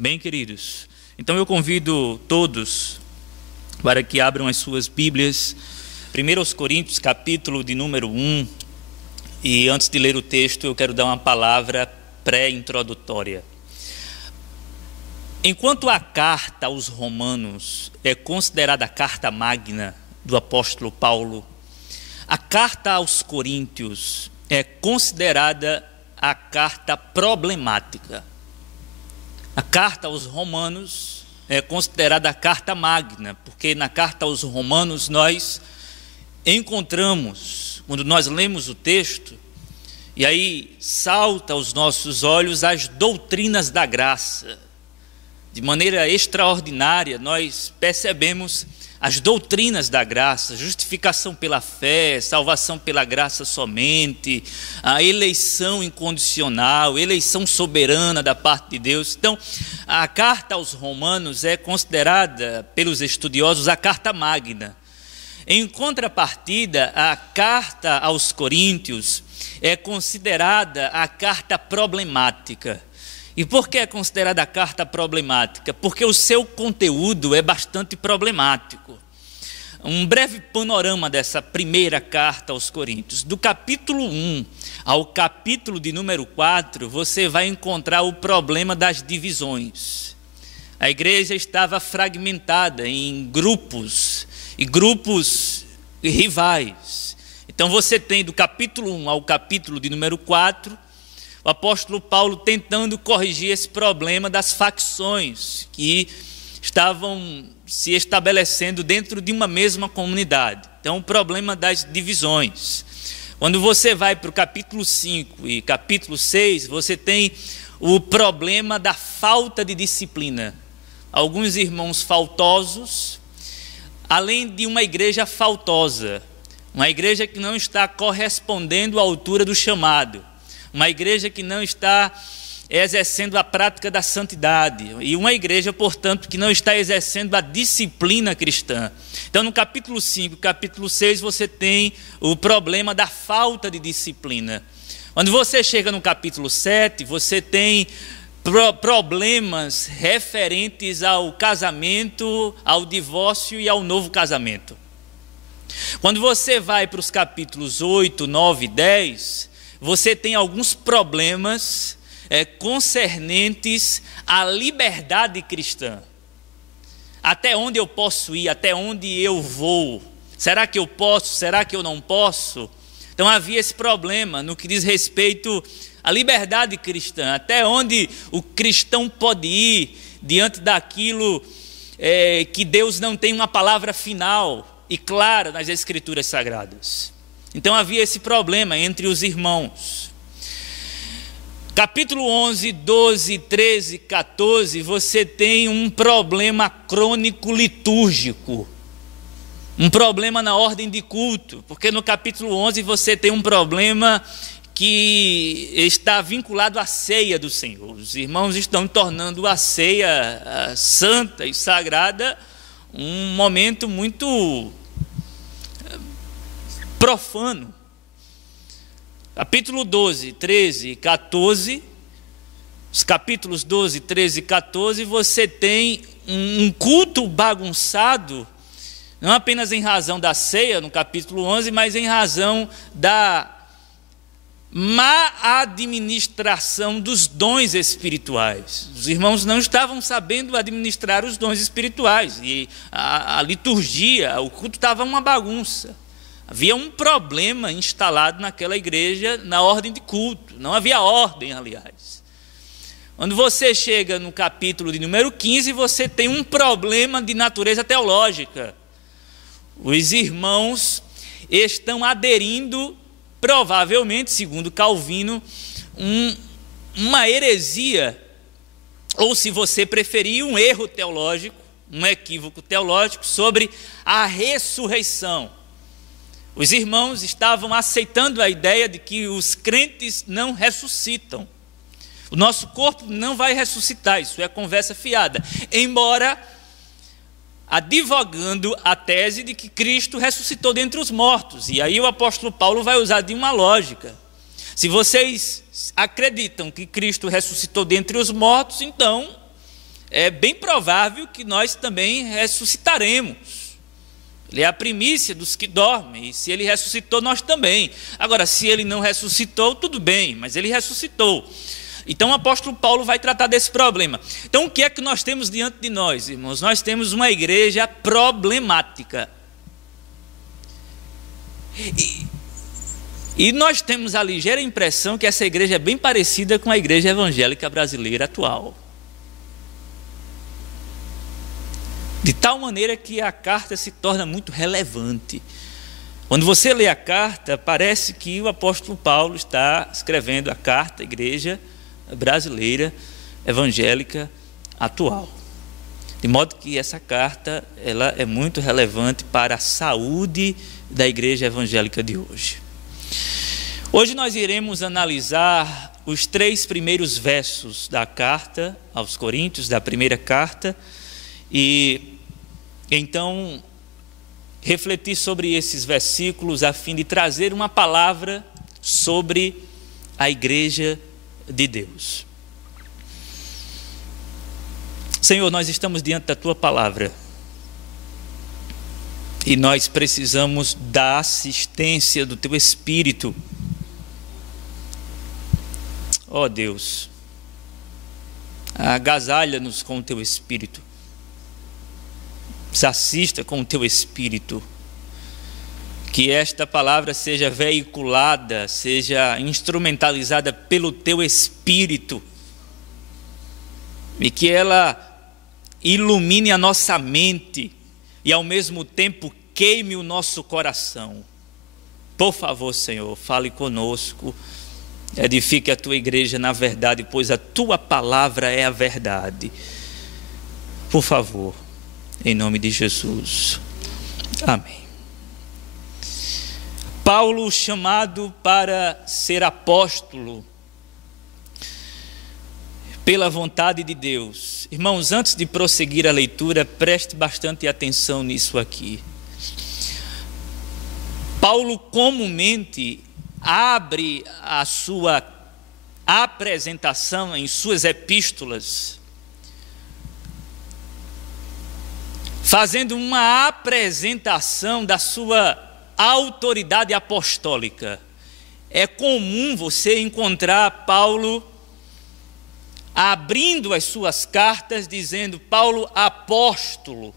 Amém, queridos? Então eu convido todos para que abram as suas Bíblias, 1 Coríntios, capítulo de número 1. E antes de ler o texto, eu quero dar uma palavra pré-introdutória. Enquanto a carta aos Romanos é considerada a carta magna do apóstolo Paulo, a carta aos Coríntios é considerada a carta problemática. A carta aos Romanos é considerada a carta magna, porque na carta aos Romanos nós encontramos, quando nós lemos o texto, e aí salta aos nossos olhos as doutrinas da graça. De maneira extraordinária, nós percebemos as doutrinas da graça, justificação pela fé, salvação pela graça somente, a eleição incondicional, eleição soberana da parte de Deus. Então, a carta aos Romanos é considerada pelos estudiosos a carta magna. Em contrapartida, a carta aos Coríntios é considerada a carta problemática. E por que é considerada a carta problemática? Porque o seu conteúdo é bastante problemático. Um breve panorama dessa primeira carta aos Coríntios. Do capítulo 1 ao capítulo de número 4, você vai encontrar o problema das divisões. A igreja estava fragmentada em grupos, e grupos rivais. Então você tem do capítulo 1 ao capítulo de número 4, o apóstolo Paulo tentando corrigir esse problema das facções que estavam se estabelecendo dentro de uma mesma comunidade. Então, o problema das divisões. Quando você vai para o capítulo 5 e capítulo 6, você tem o problema da falta de disciplina. Alguns irmãos faltosos, além de uma igreja faltosa, uma igreja que não está correspondendo à altura do chamado, uma igreja que não está exercendo a prática da santidade, e uma igreja, portanto, que não está exercendo a disciplina cristã. Então, no capítulo 5 e capítulo 6, você tem o problema da falta de disciplina. Quando você chega no capítulo 7, você tem problemas referentes ao casamento, ao divórcio e ao novo casamento. Quando você vai para os capítulos 8, 9 e 10, você tem alguns problemas concernentes à liberdade cristã. Até onde eu posso ir? Até onde eu vou? Será que eu posso? Será que eu não posso? Então havia esse problema no que diz respeito à liberdade cristã. Até onde o cristão pode ir diante daquilo que Deus não tem uma palavra final e clara nas Escrituras Sagradas. Então havia esse problema entre os irmãos. Capítulo 11, 12, 13, 14, você tem um problema crônico litúrgico. Um problema na ordem de culto. Porque no capítulo 11 você tem um problema que está vinculado à ceia do Senhor. Os irmãos estão tornando a ceia santa e sagrada um momento muito profano. Capítulo 12, 13 e 14, os capítulos 12, 13 e 14, você tem um culto bagunçado, não apenas em razão da ceia, no capítulo 11, mas em razão da má administração dos dons espirituais. Os irmãos não estavam sabendo administrar os dons espirituais, e a liturgia, o culto estava uma bagunça. Havia um problema instalado naquela igreja na ordem de culto. Não havia ordem, aliás. Quando você chega no capítulo de número 15, você tem um problema de natureza teológica. Os irmãos estão aderindo, provavelmente, segundo Calvino, uma heresia, ou se você preferir, um erro teológico, um equívoco teológico sobre a ressurreição. Os irmãos estavam aceitando a ideia de que os crentes não ressuscitam. O nosso corpo não vai ressuscitar, isso é conversa fiada. Embora advogando a tese de que Cristo ressuscitou dentre os mortos. E aí o apóstolo Paulo vai usar de uma lógica. Se vocês acreditam que Cristo ressuscitou dentre os mortos, então é bem provável que nós também ressuscitaremos. Ele é a primícia dos que dormem, e se ele ressuscitou, nós também. Agora, se ele não ressuscitou, tudo bem, mas ele ressuscitou. Então o apóstolo Paulo vai tratar desse problema. Então o que é que nós temos diante de nós, irmãos? Nós temos uma igreja problemática. E nós temos a ligeira impressão que essa igreja é bem parecida com a igreja evangélica brasileira atual. De tal maneira que a carta se torna muito relevante. Quando você lê a carta, parece que o apóstolo Paulo está escrevendo a carta à igreja brasileira evangélica atual. De modo que essa carta ela é muito relevante para a saúde da igreja evangélica de hoje. Hoje nós iremos analisar os 3 primeiros versos da carta aos Coríntios, da primeira carta, e então refletir sobre esses versículos a fim de trazer uma palavra sobre a igreja de Deus. Senhor, nós estamos diante da Tua palavra e nós precisamos da assistência do Teu Espírito. Ó Deus, agasalha-nos com o Teu Espírito, nos assista com o Teu Espírito, que esta palavra seja veiculada, seja instrumentalizada pelo Teu Espírito, e que ela ilumine a nossa mente e ao mesmo tempo queime o nosso coração. Por favor, Senhor, fale conosco, edifique a Tua igreja na verdade, pois a Tua palavra é a verdade. Por favor, em nome de Jesus. Amém. Paulo, chamado para ser apóstolo pela vontade de Deus. Irmãos, antes de prosseguir a leitura, preste bastante atenção nisso aqui. Paulo comumente abre a sua apresentação em suas epístolas fazendo uma apresentação da sua autoridade apostólica. É comum você encontrar Paulo abrindo as suas cartas dizendo Paulo apóstolo.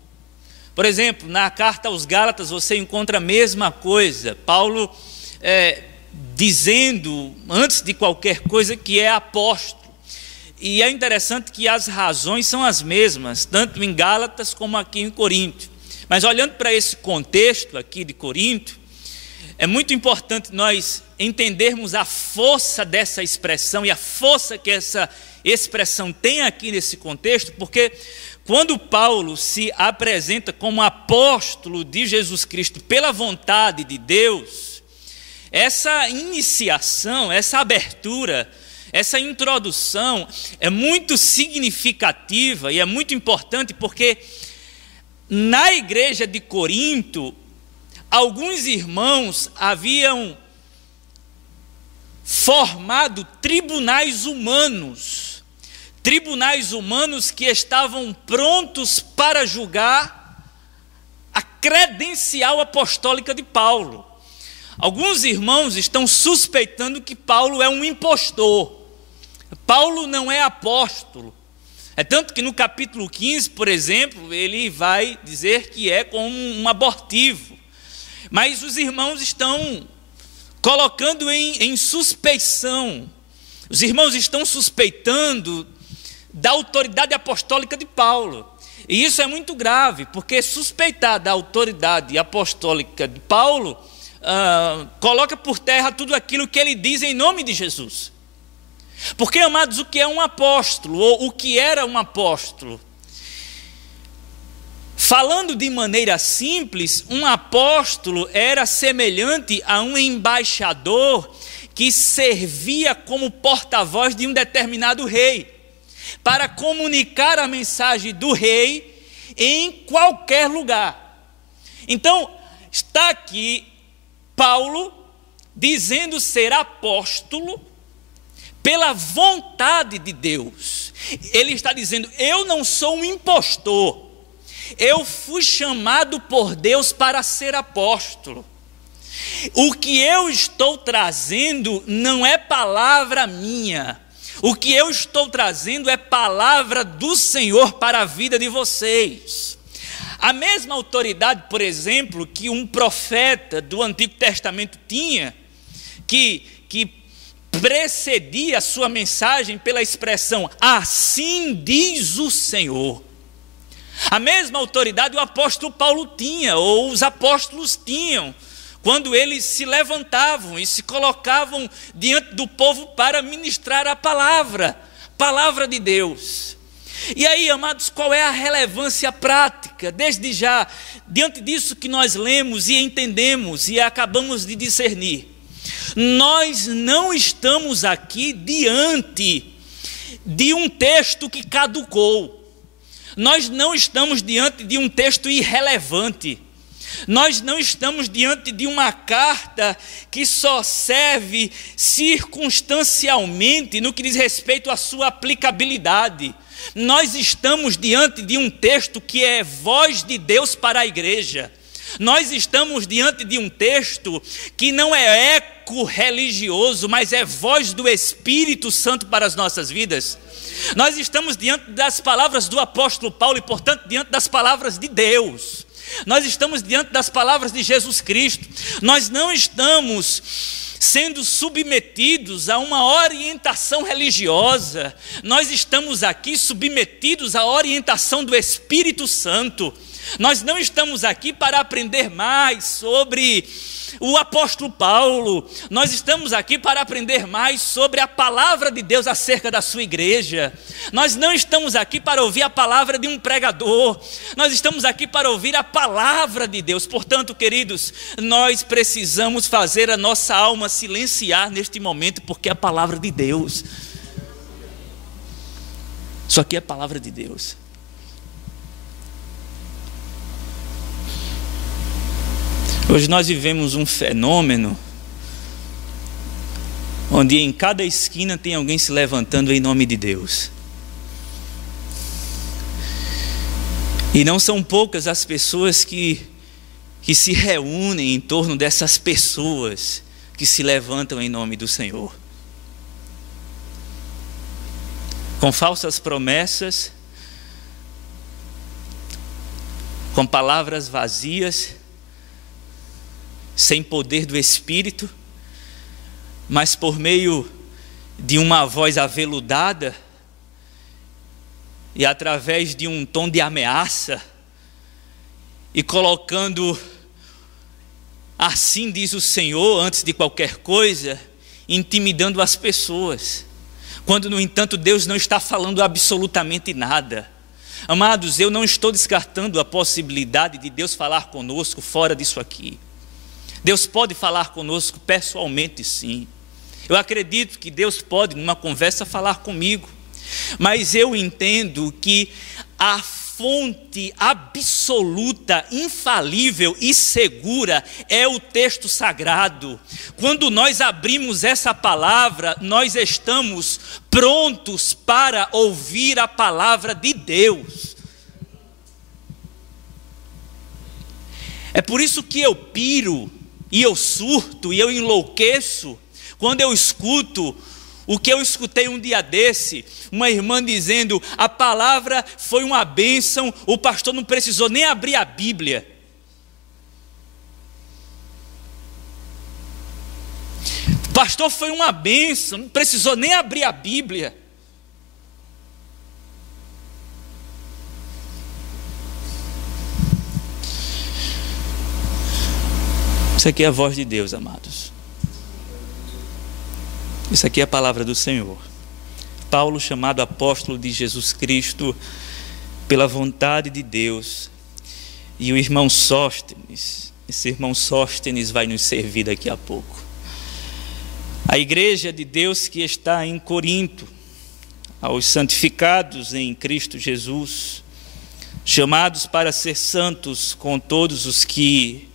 Por exemplo, na carta aos Gálatas você encontra a mesma coisa, Paulo dizendo antes de qualquer coisa que é apóstolo. E é interessante que as razões são as mesmas, tanto em Gálatas como aqui em Corinto. Mas olhando para esse contexto aqui de Corinto, é muito importante nós entendermos a força dessa expressão e a força que essa expressão tem aqui nesse contexto, porque quando Paulo se apresenta como apóstolo de Jesus Cristo pela vontade de Deus, essa iniciação, essa abertura, essa introdução é muito significativa e é muito importante porque na igreja de Corinto, alguns irmãos haviam formado tribunais humanos que estavam prontos para julgar a credencial apostólica de Paulo. Alguns irmãos estão suspeitando que Paulo é um impostor. Paulo não é apóstolo. É tanto que no capítulo 15, por exemplo, ele vai dizer que é como um abortivo. Mas os irmãos estão colocando em suspeição. Os irmãos estão suspeitando da autoridade apostólica de Paulo. E isso é muito grave, porque suspeitar da autoridade apostólica de Paulo coloca por terra tudo aquilo que ele diz em nome de Jesus. Porque, amados, o que é um apóstolo, ou o que era um apóstolo? Falando de maneira simples, um apóstolo era semelhante a um embaixador que servia como porta-voz de um determinado rei, para comunicar a mensagem do rei em qualquer lugar. Então, está aqui Paulo dizendo ser apóstolo pela vontade de Deus. Ele está dizendo: eu não sou um impostor, eu fui chamado por Deus para ser apóstolo. O que eu estou trazendo não é palavra minha, o que eu estou trazendo é palavra do Senhor para a vida de vocês. A mesma autoridade, por exemplo, que um profeta do Antigo Testamento tinha, que precedia a sua mensagem pela expressão, assim diz o Senhor. A mesma autoridade o apóstolo Paulo tinha, ou os apóstolos tinham, quando eles se levantavam e se colocavam diante do povo para ministrar a palavra de Deus. E aí, amados, qual é a relevância prática? Desde já, diante disso que nós lemos e entendemos e acabamos de discernir, nós não estamos aqui diante de um texto que caducou. Nós não estamos diante de um texto irrelevante. Nós não estamos diante de uma carta que só serve circunstancialmente no que diz respeito à sua aplicabilidade. Nós estamos diante de um texto que é voz de Deus para a igreja. Nós estamos diante de um texto que não é eco religioso, mas é voz do Espírito Santo para as nossas vidas. Nós estamos diante das palavras do apóstolo Paulo e, portanto, diante das palavras de Deus. Nós estamos diante das palavras de Jesus Cristo. Nós não estamos sendo submetidos a uma orientação religiosa. Nós estamos aqui submetidos à orientação do Espírito Santo. Nós não estamos aqui para aprender mais sobre o apóstolo Paulo. Nós estamos aqui para aprender mais sobre a palavra de Deus acerca da sua igreja. Nós não estamos aqui para ouvir a palavra de um pregador. Nós estamos aqui para ouvir a palavra de Deus. Portanto, queridos, nós precisamos fazer a nossa alma silenciar neste momento, porque é a palavra de Deus. Isso aqui é a palavra de Deus. Hoje nós vivemos um fenômeno onde em cada esquina tem alguém se levantando em nome de Deus. E não são poucas as pessoas que se reúnem em torno dessas pessoas que se levantam em nome do Senhor. Com falsas promessas, com palavras vazias, sem poder do Espírito, mas por meio de uma voz aveludada e através de um tom de ameaça, e colocando assim diz o Senhor antes de qualquer coisa, intimidando as pessoas, quando no entanto Deus não está falando absolutamente nada. Amados, eu não estou descartando a possibilidade de Deus falar conosco fora disso aqui. Deus pode falar conosco pessoalmente, sim. Eu acredito que Deus pode, numa conversa, falar comigo. Mas eu entendo que a fonte absoluta, infalível e segura é o texto sagrado. Quando nós abrimos essa palavra, nós estamos prontos para ouvir a palavra de Deus. É por isso que eu piro, e eu surto, e eu enlouqueço, quando eu escuto o que eu escutei um dia desse, uma irmã dizendo: a palavra foi uma bênção, o pastor não precisou nem abrir a Bíblia. O pastor foi uma bênção, não precisou nem abrir a Bíblia. Isso aqui é a voz de Deus, amados. Isso aqui é a palavra do Senhor. Paulo, chamado apóstolo de Jesus Cristo, pela vontade de Deus. E o irmão Sóstenes, esse irmão Sóstenes vai nos servir daqui a pouco. A igreja de Deus que está em Corinto, aos santificados em Cristo Jesus, chamados para ser santos com todos os que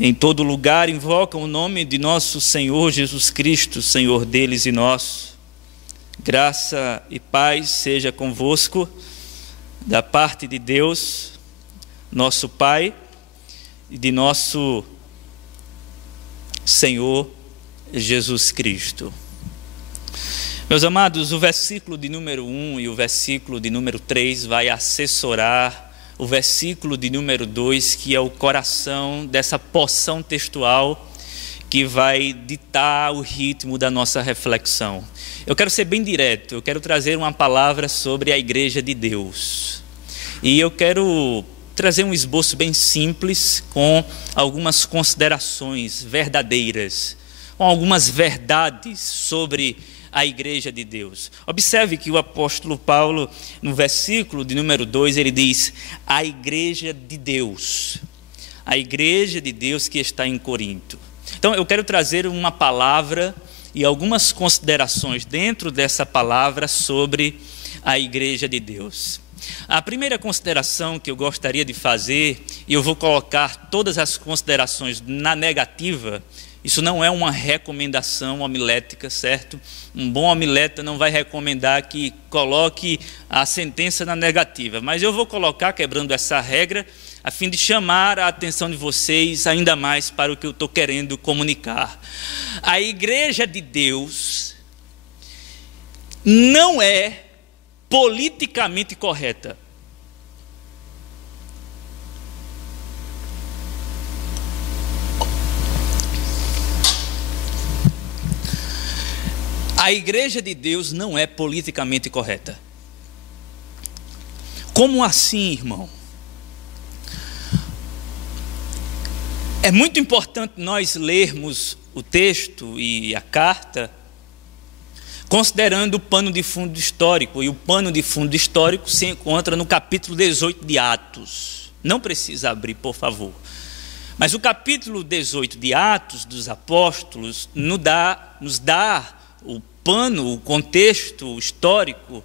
em todo lugar invocam o nome de nosso Senhor Jesus Cristo, Senhor deles e nosso. Graça e paz seja convosco, da parte de Deus, nosso Pai, e de nosso Senhor Jesus Cristo. Meus amados, o versículo de número 1 e o versículo de número 3 vai assessorar o versículo de número 2, que é o coração dessa porção textual que vai ditar o ritmo da nossa reflexão. Eu quero ser bem direto, eu quero trazer uma palavra sobre a Igreja de Deus. E eu quero trazer um esboço bem simples, com algumas considerações verdadeiras, com algumas verdades sobre a Igreja de Deus. Observe que o apóstolo Paulo, no versículo de número 2, ele diz: a Igreja de Deus. A Igreja de Deus que está em Corinto. Então eu quero trazer uma palavra e algumas considerações dentro dessa palavra sobre a Igreja de Deus. A primeira consideração que eu gostaria de fazer, e eu vou colocar todas as considerações na negativa. Isso não é uma recomendação homilética, certo? Um bom homileta não vai recomendar que coloque a sentença na negativa, mas eu vou colocar, quebrando essa regra, a fim de chamar a atenção de vocês ainda mais para o que eu estou querendo comunicar. A Igreja de Deus não é politicamente correta. A Igreja de Deus não é politicamente correta. Como assim, irmão? É muito importante nós lermos o texto e a carta considerando o pano de fundo histórico. E o pano de fundo histórico se encontra no capítulo 18 de Atos. Não precisa abrir, por favor. Mas o capítulo 18 de Atos dos Apóstolos nos dá o pano, o contexto histórico,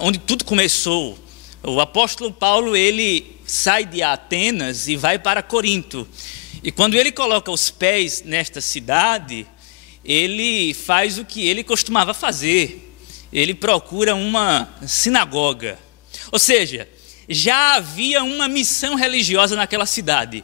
onde tudo começou. O apóstolo Paulo, ele sai de Atenas e vai para Corinto. E quando ele coloca os pés nesta cidade, ele faz o que ele costumava fazer. Ele procura uma sinagoga. Ou seja, já havia uma missão religiosa naquela cidade.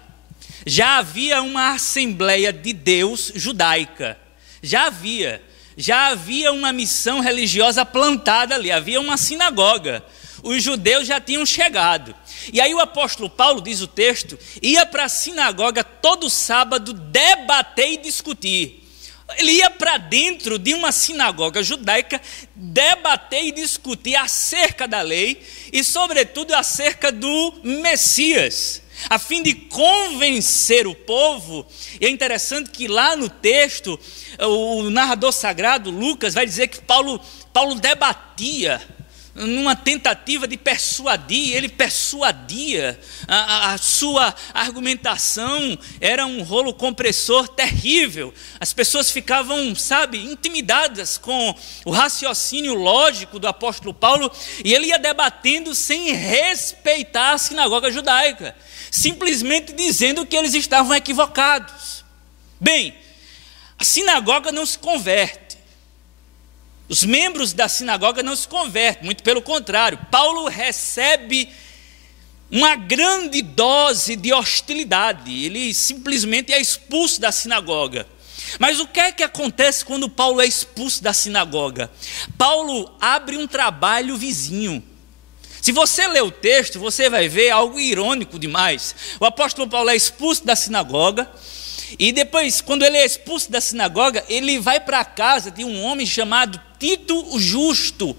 Já havia uma Assembleia de Deus judaica. Já havia uma missão religiosa plantada ali, havia uma sinagoga. Os judeus já tinham chegado. E aí o apóstolo Paulo, diz o texto, ia para a sinagoga todo sábado debater e discutir. Ele ia para dentro de uma sinagoga judaica debater e discutir acerca da lei e, sobretudo, acerca do Messias, a fim de convencer o povo. E é interessante que lá no texto, o narrador sagrado, Lucas, vai dizer que Paulo debatia, numa tentativa de persuadir. Ele persuadia, a sua argumentação era um rolo compressor terrível. As pessoas ficavam, intimidadas com o raciocínio lógico do apóstolo Paulo, e ele ia debatendo sem respeitar a sinagoga judaica, simplesmente dizendo que eles estavam equivocados. Bem, a sinagoga não se converte. Os membros da sinagoga não se convertem, muito pelo contrário. Paulo recebe uma grande dose de hostilidade. Ele simplesmente é expulso da sinagoga. Mas o que é que acontece quando Paulo é expulso da sinagoga? Paulo abre um trabalho vizinho. Se você ler o texto, você vai ver algo irônico demais. O apóstolo Paulo é expulso da sinagoga, e depois, quando ele é expulso da sinagoga, ele vai para a casa de um homem chamado Tito o Justo,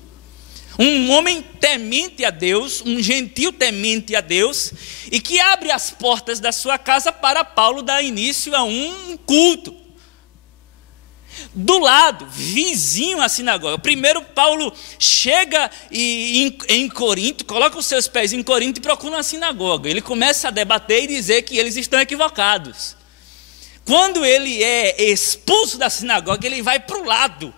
um homem temente a Deus, um gentil temente a Deus, e que abre as portas da sua casa para Paulo dar início a um culto. Do lado, vizinho à sinagoga. Primeiro Paulo chega em Corinto, coloca os seus pés em Corinto e procura uma sinagoga. Ele começa a debater e dizer que eles estão equivocados. Quando ele é expulso da sinagoga, ele vai para o lado.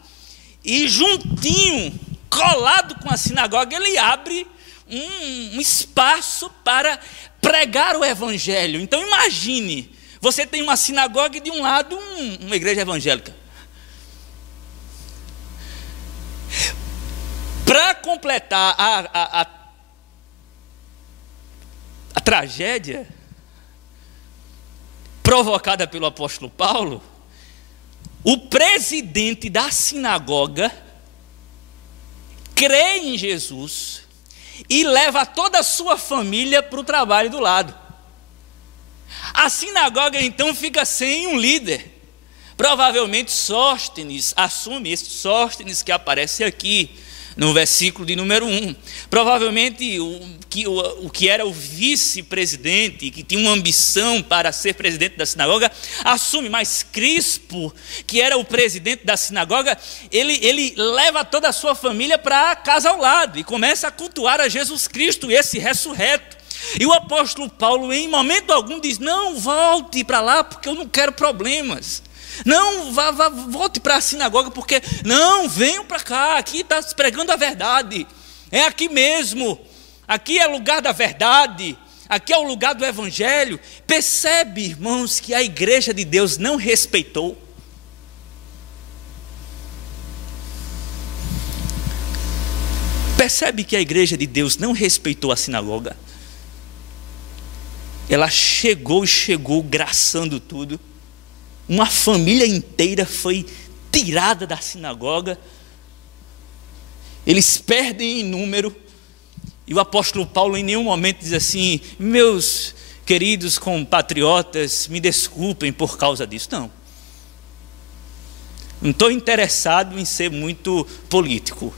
E juntinho, colado com a sinagoga, ele abre um espaço para pregar o evangelho. Então imagine, você tem uma sinagoga e de um lado uma igreja evangélica. Para completar a tragédia provocada pelo apóstolo Paulo, o presidente da sinagoga crê em Jesus e leva toda a sua família para o trabalho do lado. A sinagoga então fica sem um líder. Provavelmente Sóstenes assume, esse Sóstenes que aparece aqui no versículo de número 1. Provavelmente o que era o vice-presidente, que tinha uma ambição para ser presidente da sinagoga, assume. Mas Crispo, que era o presidente da sinagoga, ele leva toda a sua família para a casa ao lado e começa a cultuar a Jesus Cristo, esse ressurreto. E o apóstolo Paulo, em momento algum, diz: não, volte para lá, porque eu não quero problemas. Não, volte para a sinagoga, porque não, venham para cá, aqui está pregando a verdade, é aqui mesmo, aqui é lugar da verdade, aqui é o lugar do evangelho. Percebe, irmãos, que a igreja de Deus não respeitou. Percebe que a igreja de Deus não respeitou a sinagoga. Ela chegou graçando tudo. Uma família inteira foi tirada da sinagoga. Eles perdem em número. E o apóstolo Paulo em nenhum momento diz assim: meus queridos compatriotas, me desculpem por causa disso. Não estou interessado em ser muito político.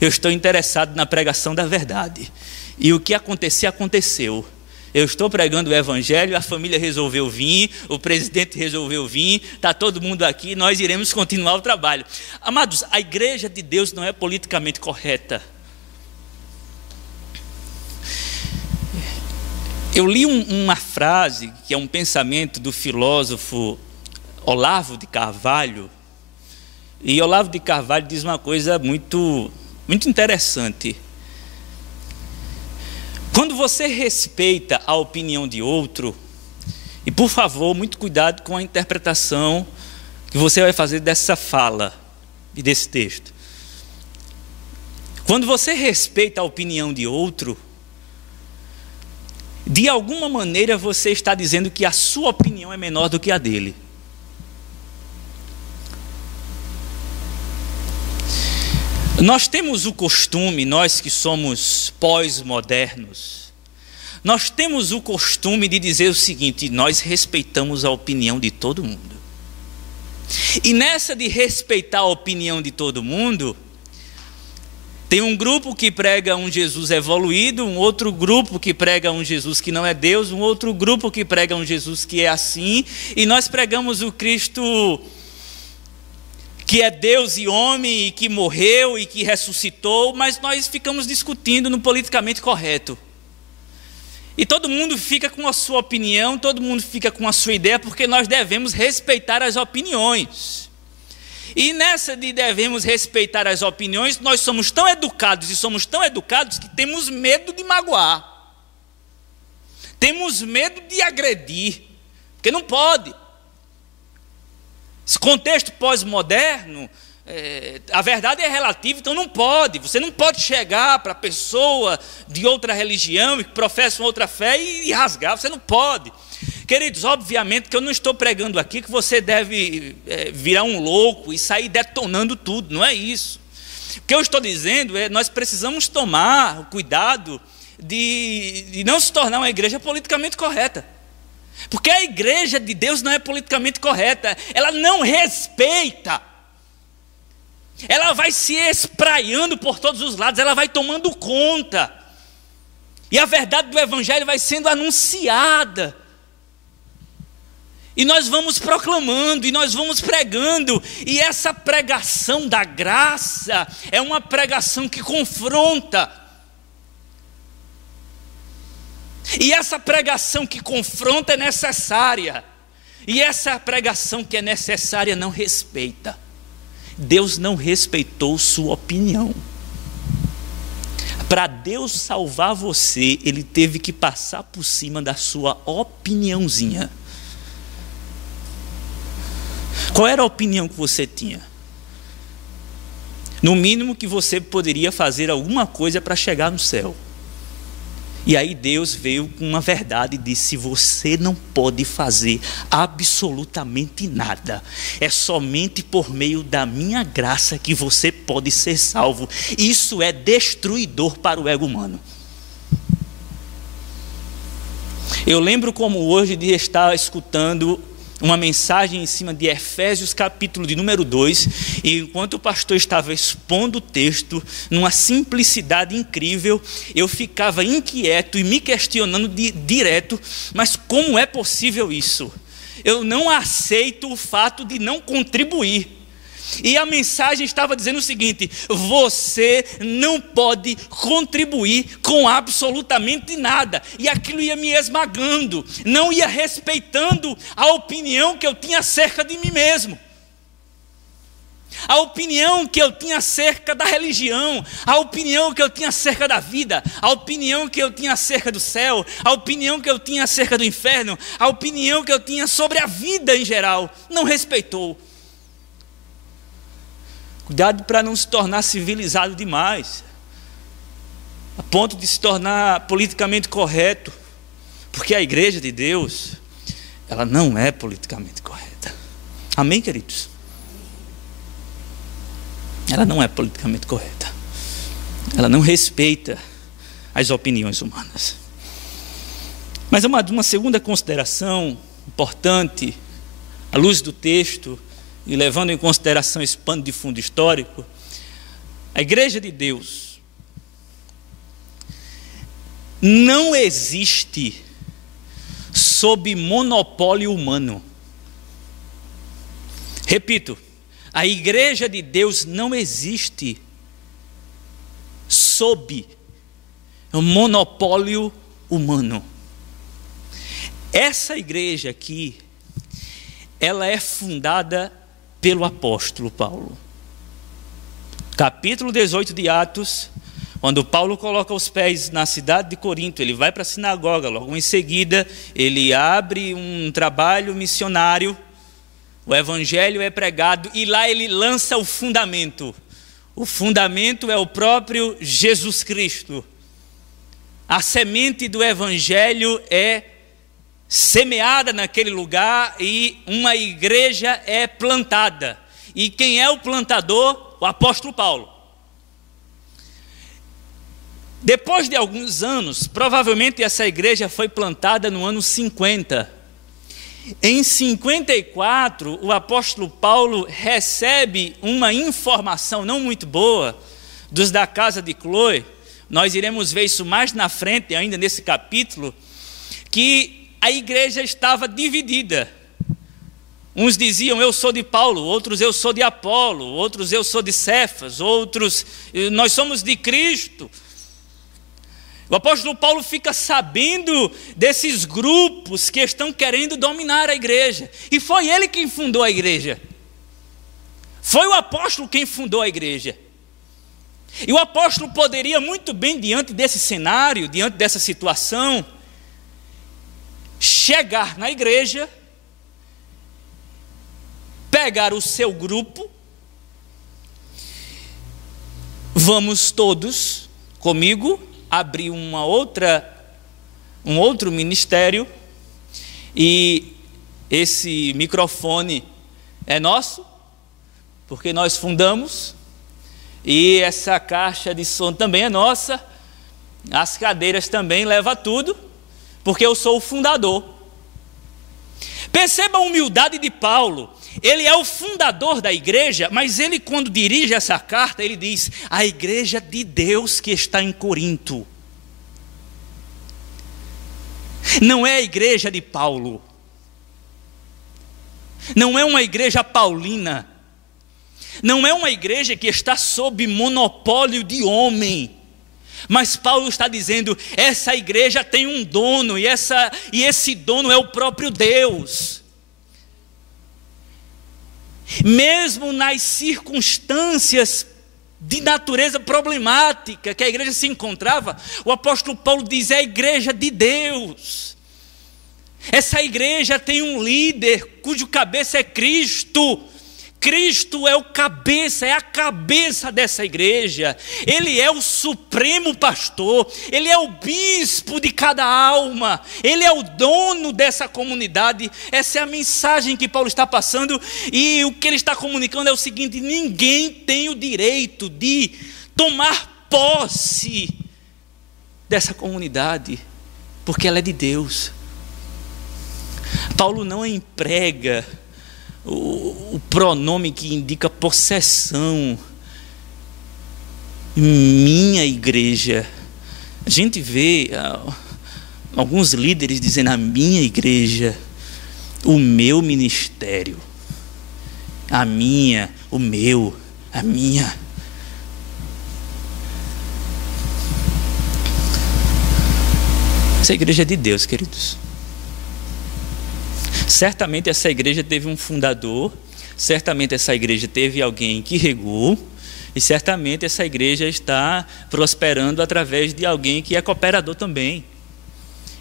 Eu estou interessado na pregação da verdade. E o que acontecer, aconteceu. Eu estou pregando o evangelho, a família resolveu vir, o presidente resolveu vir, está todo mundo aqui, nós iremos continuar o trabalho. Amados, a igreja de Deus não é politicamente correta. Eu li uma frase, que é um pensamento do filósofo Olavo de Carvalho, e Olavo de Carvalho diz uma coisa muito interessante. Quando você respeita a opinião de outro, e por favor, muito cuidado com a interpretação que você vai fazer dessa fala e desse texto. Quando você respeita a opinião de outro, de alguma maneira você está dizendo que a sua opinião é menor do que a dele. Nós temos o costume, nós que somos pós-modernos, nós temos o costume de dizer o seguinte: nós respeitamos a opinião de todo mundo. E nessa de respeitar a opinião de todo mundo, tem um grupo que prega um Jesus evoluído, um outro grupo que prega um Jesus que não é Deus, um outro grupo que prega um Jesus que é assim, e nós pregamos o Cristo que é Deus e homem, e que morreu e que ressuscitou, mas nós ficamos discutindo no politicamente correto. E todo mundo fica com a sua opinião, todo mundo fica com a sua ideia, porque nós devemos respeitar as opiniões. E nessa de devemos respeitar as opiniões, nós somos tão educados, e somos tão educados, que temos medo de magoar. Temos medo de agredir, porque não pode. Esse contexto pós-moderno, a verdade é relativa, então não pode. Você não pode chegar para a pessoa de outra religião e que professa uma outra fé e rasgar, você não pode. Queridos, obviamente que eu não estou pregando aqui que você deve virar um louco e sair detonando tudo, não é isso. O que eu estou dizendo é: nós precisamos tomar o cuidado de não se tornar uma igreja politicamente correta. Porque a igreja de Deus não é politicamente correta, ela não respeita, ela vai se espraiando por todos os lados, ela vai tomando conta, e a verdade do evangelho vai sendo anunciada, e nós vamos proclamando, e nós vamos pregando, e essa pregação da graça é uma pregação que confronta. E essa pregação que confronta é necessária. E essa pregação que é necessária não respeita. Deus não respeitou sua opinião. Para Deus salvar você, Ele teve que passar por cima da sua opiniãozinha. Qual era a opinião que você tinha? No mínimo que você poderia fazer alguma coisa para chegar no céu. E aí Deus veio com uma verdade e disse: você não pode fazer absolutamente nada. É somente por meio da minha graça que você pode ser salvo. Isso é destruidor para o ego humano. Eu lembro como hoje de estar escutando uma mensagem em cima de Efésios capítulo de número 2, e enquanto o pastor estava expondo o texto, numa simplicidade incrível, eu ficava inquieto e me questionando direto, mas como é possível isso? Eu não aceito o fato de não contribuir. E a mensagem estava dizendo o seguinte: você não pode contribuir com absolutamente nada. E aquilo ia me esmagando, não ia respeitando a opinião que eu tinha acerca de mim mesmo, a opinião que eu tinha acerca da religião, a opinião que eu tinha acerca da vida, a opinião que eu tinha acerca do céu, a opinião que eu tinha acerca do inferno, a opinião que eu tinha sobre a vida em geral. Não respeitou. Cuidado para não se tornar civilizado demais, a ponto de se tornar politicamente correto, porque a igreja de Deus, ela não é politicamente correta. Amém, queridos? Ela não é politicamente correta. Ela não respeita as opiniões humanas. Mas uma segunda consideração importante, à luz do texto, e levando em consideração esse pano de fundo histórico, a igreja de Deus não existe sob monopólio humano. Repito, a igreja de Deus não existe sob monopólio humano. Essa igreja aqui, ela é fundada pelo apóstolo Paulo. Capítulo 18 de Atos, quando Paulo coloca os pés na cidade de Corinto, ele vai para a sinagoga, logo em seguida ele abre um trabalho missionário, o evangelho é pregado e lá ele lança o fundamento. O fundamento é o próprio Jesus Cristo. A semente do evangelho é semeada naquele lugar e uma igreja é plantada. E quem é o plantador? O apóstolo Paulo. Depois de alguns anos, provavelmente essa igreja foi plantada no ano 50. Em 54, o apóstolo Paulo recebe uma informação não muito boa dos da casa de Cloé. Nós iremos ver isso mais na frente, ainda nesse capítulo, que a igreja estava dividida. Uns diziam: eu sou de Paulo, outros eu sou de Apolo, outros eu sou de Cefas, outros nós somos de Cristo. O apóstolo Paulo fica sabendo desses grupos que estão querendo dominar a igreja, e foi ele quem fundou a igreja. Foi o apóstolo quem fundou a igreja. E o apóstolo poderia muito bem, diante desse cenário, diante dessa situação, chegar na igreja, pegar o seu grupo, vamos todos comigo abrir um outro ministério, e esse microfone é nosso, porque nós fundamos, e essa caixa de som também é nossa, as cadeiras também, leva tudo, porque eu sou o fundador. Perceba a humildade de Paulo. Ele é o fundador da igreja, mas ele, quando dirige essa carta, ele diz: a igreja de Deus que está em Corinto. Não é a igreja de Paulo, não é uma igreja paulina, não é uma igreja que está sob monopólio de homem. Mas Paulo está dizendo: essa igreja tem um dono, e esse dono é o próprio Deus. Mesmo nas circunstâncias de natureza problemática que a igreja se encontrava, o apóstolo Paulo diz: é a igreja de Deus. Essa igreja tem um líder cujo cabeça é Cristo. Cristo é o cabeça, é a cabeça dessa igreja. Ele é o supremo pastor, ele é o bispo de cada alma, ele é o dono dessa comunidade. Essa é a mensagem que Paulo está passando, e o que ele está comunicando é o seguinte: ninguém tem o direito de tomar posse dessa comunidade, porque ela é de Deus. Paulo não emprega o pronome que indica possessão. Minha igreja. A gente vê alguns líderes dizendo: a minha igreja, o meu ministério, a minha, o meu, a minha. Essa igreja é de Deus, queridos. Certamente essa igreja teve um fundador, certamente essa igreja teve alguém que regou, e certamente essa igreja está prosperando através de alguém que é cooperador também,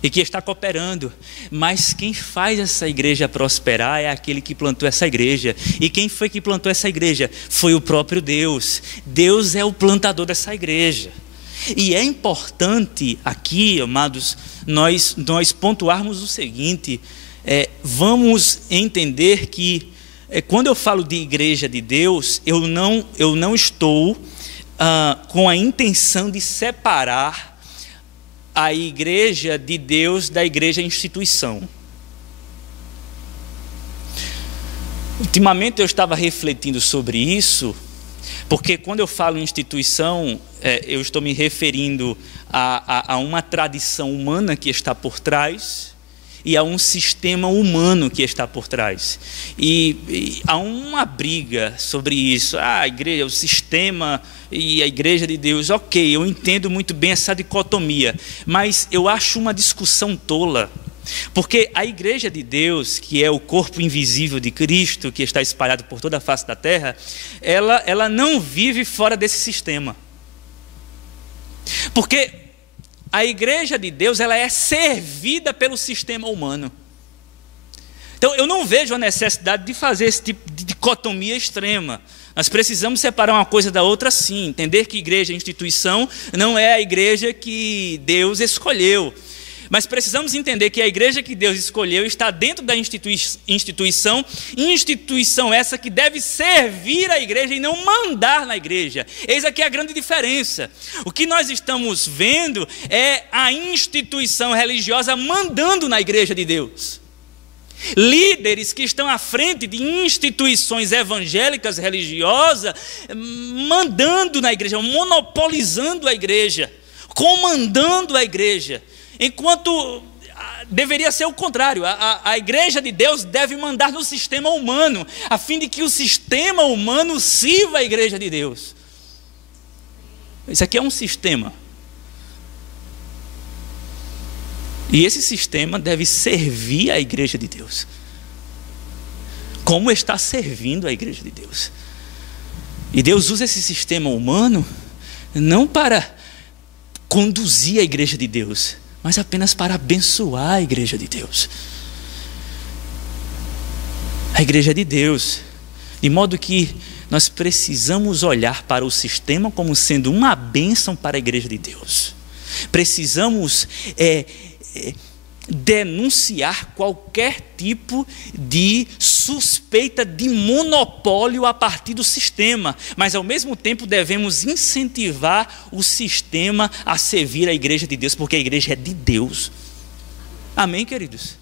e que está cooperando. Mas quem faz essa igreja prosperar é aquele que plantou essa igreja. E quem foi que plantou essa igreja? Foi o próprio Deus. Deus é o plantador dessa igreja. E é importante aqui, amados, nós pontuarmos o seguinte: vamos entender que quando eu falo de igreja de Deus, eu não estou com a intenção de separar a igreja de Deus da igreja instituição. Ultimamente eu estava refletindo sobre isso, porque quando eu falo em instituição, eu estou me referindo a uma tradição humana que está por trás, e a um sistema humano que está por trás. E há uma briga sobre isso. A igreja, o sistema e a igreja de Deus. Ok, eu entendo muito bem essa dicotomia, mas eu acho uma discussão tola. Porque a igreja de Deus, que é o corpo invisível de Cristo, que está espalhado por toda a face da terra, ela não vive fora desse sistema. Porque a igreja de Deus, ela é servida pelo sistema humano. Então eu não vejo a necessidade de fazer esse tipo de dicotomia extrema. Nós precisamos separar uma coisa da outra, sim. Entender que igreja e instituição não é a igreja que Deus escolheu. Mas precisamos entender que a igreja que Deus escolheu está dentro da instituição, instituição essa que deve servir a igreja e não mandar na igreja. Eis aqui a grande diferença. O que nós estamos vendo é a instituição religiosa mandando na igreja de Deus. Líderes que estão à frente de instituições evangélicas, religiosas, mandando na igreja, monopolizando a igreja, comandando a igreja. Enquanto deveria ser o contrário, a igreja de Deus deve mandar no sistema humano, a fim de que o sistema humano sirva a igreja de Deus. Isso aqui é um sistema. E esse sistema deve servir a igreja de Deus. Como está servindo a igreja de Deus. E Deus usa esse sistema humano não para conduzir a igreja de Deus, mas apenas para abençoar a igreja de Deus. A igreja de Deus, de modo que nós precisamos olhar para o sistema como sendo uma bênção para a igreja de Deus. Precisamos denunciar qualquer tipo de suspeita de monopólio a partir do sistema, mas ao mesmo tempo devemos incentivar o sistema a servir a igreja de Deus, porque a igreja é de Deus. Amém, queridos?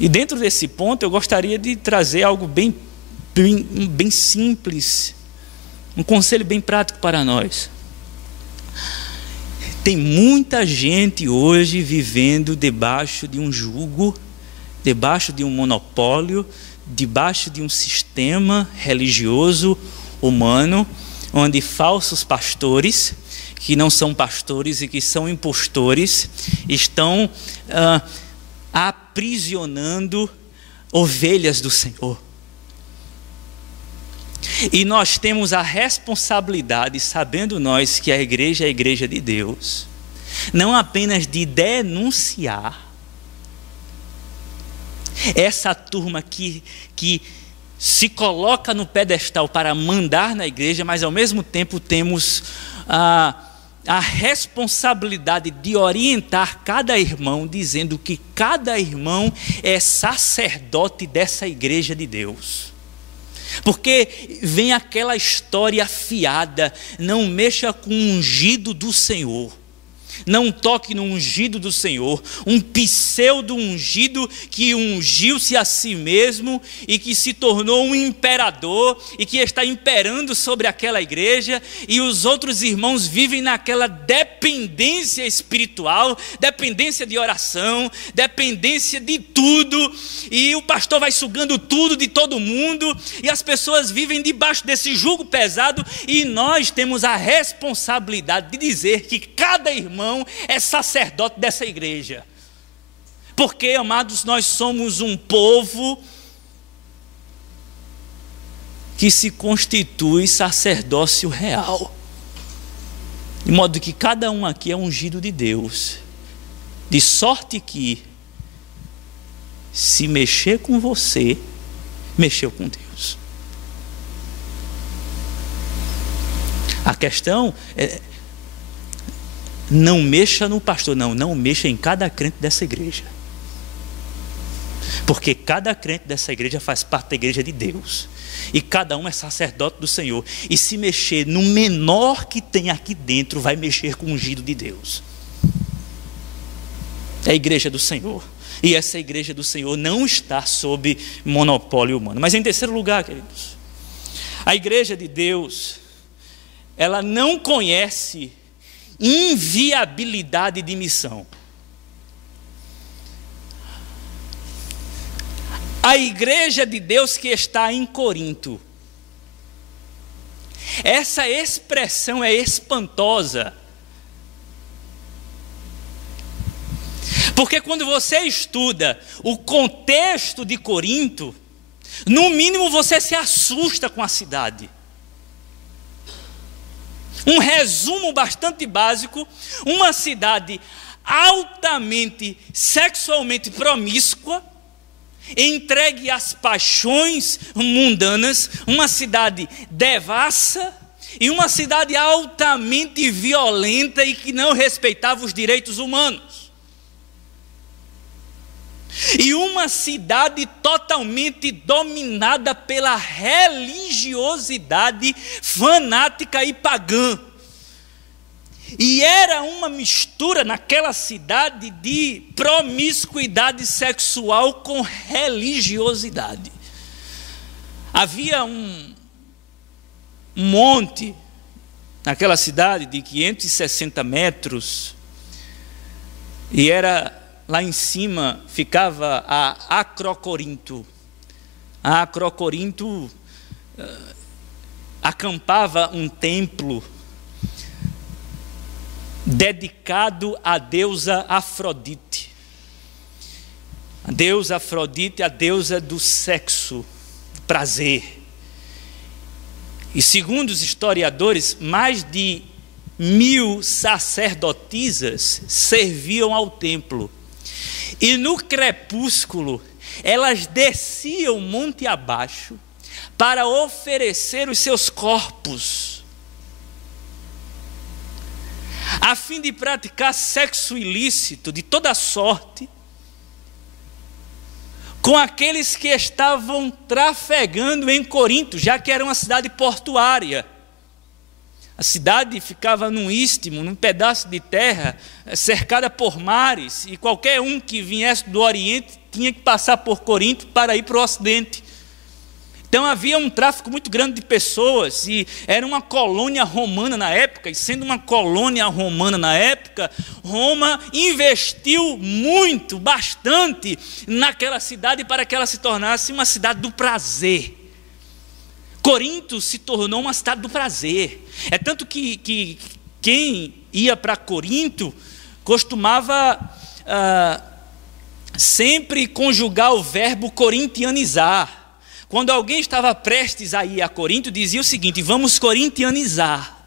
E dentro desse ponto eu gostaria de trazer algo bem simples, um conselho bem prático para nós. Tem muita gente hoje vivendo debaixo de um jugo, debaixo de um monopólio, debaixo de um sistema religioso humano, onde falsos pastores, que não são pastores e que são impostores, estão aprisionando ovelhas do Senhor. E nós temos a responsabilidade, sabendo nós que a igreja é a igreja de Deus, não apenas de denunciar, Essa turma que se coloca no pedestal para mandar na igreja, mas ao mesmo tempo temos a responsabilidade de orientar cada irmão, dizendo que cada irmão é sacerdote dessa igreja de Deus. Porque vem aquela história afiada: não mexa com o ungido do Senhor. Não toque no ungido do Senhor, um pseudo ungido que ungiu-se a si mesmo e que se tornou um imperador e que está imperando sobre aquela igreja, e os outros irmãos vivem naquela dependência espiritual, dependência de oração, dependência de tudo, e o pastor vai sugando tudo de todo mundo, e as pessoas vivem debaixo desse jugo pesado, e nós temos a responsabilidade de dizer que cada irmão é sacerdote dessa igreja. Porque, amados, nós somos um povo que se constitui sacerdócio real, de modo que cada um aqui é ungido de Deus, de sorte que, se mexer com você, mexeu com Deus. A questão é: não mexa no pastor, não mexa em cada crente dessa igreja, porque cada crente dessa igreja faz parte da igreja de Deus, e cada um é sacerdote do Senhor, e se mexer no menor que tem aqui dentro, vai mexer com o ungido de Deus. É a igreja do Senhor, e essa igreja do Senhor não está sob monopólio humano. Mas em terceiro lugar, queridos, a igreja de Deus, ela não conhece inviabilidade de missão. A igreja de Deus que está em Corinto, essa expressão é espantosa, porque quando você estuda o contexto de Corinto, no mínimo você se assusta com a cidade. Um resumo bastante básico: uma cidade altamente sexualmente promíscua, entregue às paixões mundanas, uma cidade devassa e uma cidade altamente violenta e que não respeitava os direitos humanos. E uma cidade totalmente dominada pela religiosidade fanática e pagã. E era uma mistura naquela cidade de promiscuidade sexual com religiosidade. Havia um monte naquela cidade de 560 metros, e era lá em cima, ficava a Acrocorinto. A Acrocorinto acampava um templo dedicado à deusa Afrodite. A deusa Afrodite, a deusa do sexo, do prazer. E segundo os historiadores, mais de 1000 sacerdotisas serviam ao templo. E no crepúsculo, elas desciam monte abaixo para oferecer os seus corpos, a fim de praticar sexo ilícito de toda sorte com aqueles que estavam trafegando em Corinto, já que era uma cidade portuária. A cidade ficava num istmo, num pedaço de terra, cercada por mares, e qualquer um que viesse do Oriente tinha que passar por Corinto para ir para o Ocidente. Então havia um tráfico muito grande de pessoas, e era uma colônia romana na época, e sendo uma colônia romana na época, Roma investiu muito, bastante, naquela cidade para que ela se tornasse uma cidade do prazer. Corinto se tornou uma cidade do prazer. É tanto que quem ia para Corinto costumava sempre conjugar o verbo corintianizar. Quando alguém estava prestes a ir a Corinto, dizia o seguinte: vamos corintianizar.